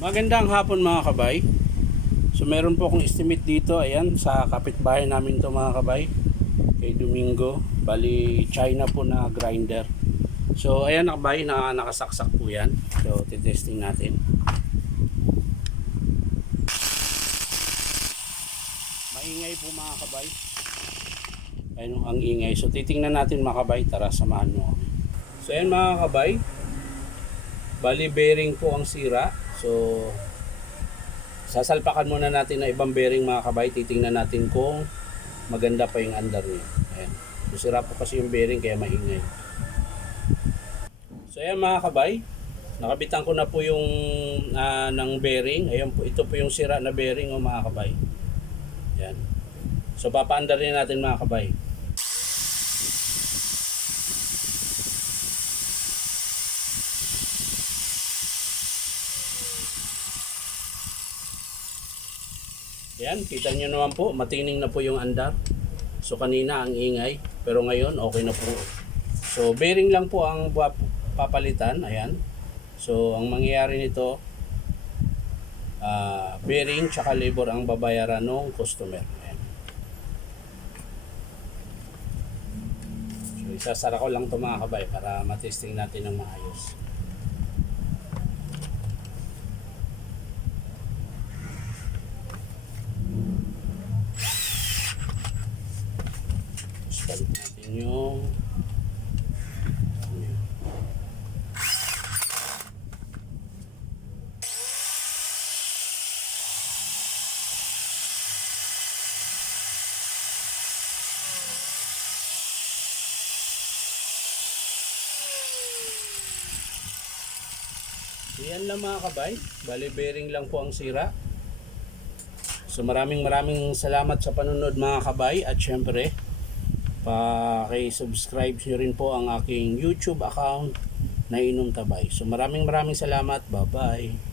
Magandang hapon mga kabay. So meron po akong estimate dito, ayan, sa kapitbahay namin to mga kabay, kay Domingo. Bali China po na grinder. So ayan kabay, nakasaksak po yan. So titesting natin. Maingay po mga kabay. Ayun ang ingay. So titingnan natin mga kabay, tara samahan mo kami. So ayan mga kabay, bali bearing po ang sira. So sasalpakan muna natin na ibang bearing mga kabay. Titingnan natin kung maganda pa yung andar niya. Ayan. So, sira po kasi yung bearing kaya maingay. So ayan mga kabay, nakabitan ko na po yung ng bearing. Ayan po, ito po yung sira na bearing mga kabay. Ayan. So papaandar rin natin mga kabay. Yan, kita nyo naman po, matining na po yung andar. So kanina ang ingay, pero ngayon okay na po. So bearing lang po ang papalitan, ayan. So ang mangyayari nito, bearing tsaka labor ang babayaran ng customer. Ayan. So isasara ko lang ito mga kabay para matesting natin ng maayos. Balik natin yung yan lang mga kabay. Bali bearing lang po ang sira. So maraming salamat sa panunod mga kabay. At syempre paki-subscribe nyo rin po ang aking YouTube account na Inom Tabay. So maraming salamat. Bye bye.